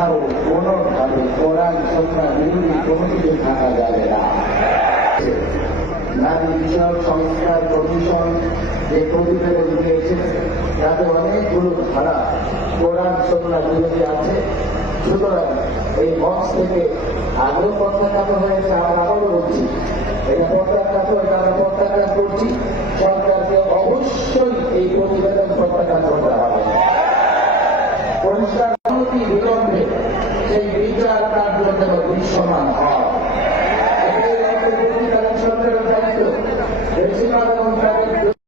কোথাও কোনোভাবে কোরআন সুন্নাহ বিরোধী কোনো কিছু থাকা যাবে না। নারী বিষয়ক সংস্কার কমিশন যে প্রতিবেদন দিয়েছে তাতে অনেকগুলো ধারা কোরআন সুন্নাহ বিরোধী আছে। সুতরাং এই বক্স থেকে আগেও কথা হয়েছে, আবার আবারও বলছি, এটা